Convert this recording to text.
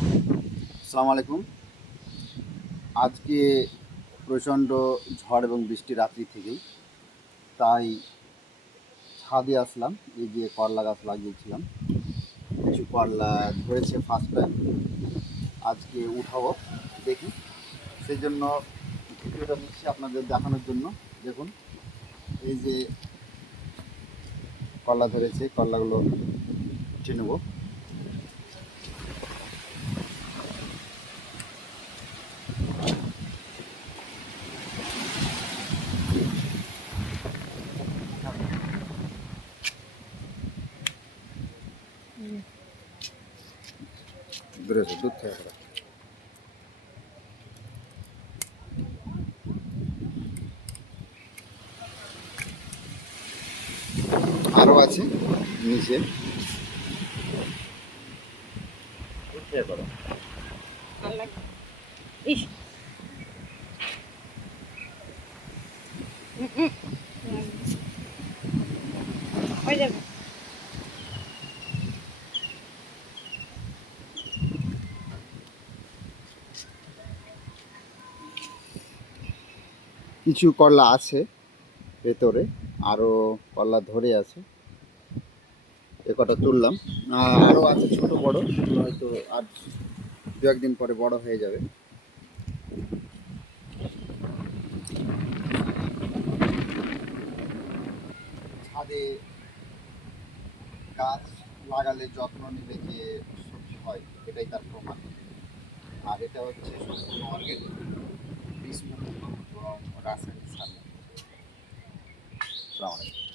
আসসালামু আলাইকুম। আজকে প্রচণ্ড ঝড় এবং বৃষ্টি রাত্রি থেকেই, তাই ছাদে আসলাম। এই যে করলা গাছ লাগিয়েছিলাম, কিছু করলা ধরেছে ফার্স্ট টাইম, আজকে উঠাবো, দেখি। সেই জন্য ভিডিওটা নিচ্ছি আপনাদের দেখানোর জন্য। দেখুন, এই যে করলা ধরেছে, করলাগুলো উঠে নেবো। ধরেছে দুধ থেকে করা। আরও আছে নিচে, দুধ থেকে করা। ইস হয়ে যাবে। কিছু করলা আছে ভেতরে, আরও করলা ধরে আছে। এ কটা তুললাম, আরও আছে ছোট বড়, সেগুলো হয়তো আর দু একদিন পরে বড় হয়ে যাবে। ছাদে গাছ লাগালে যত্ন নিলে যে সবজি হয়, এটাই তার প্রমাণ। আর এটা হচ্ছে সম্পূর্ণ অর্গ্যানিক, বিষমুক্ত এবং রাসায়নিক সার মুক্ত। আসসালামু আলাইকুম।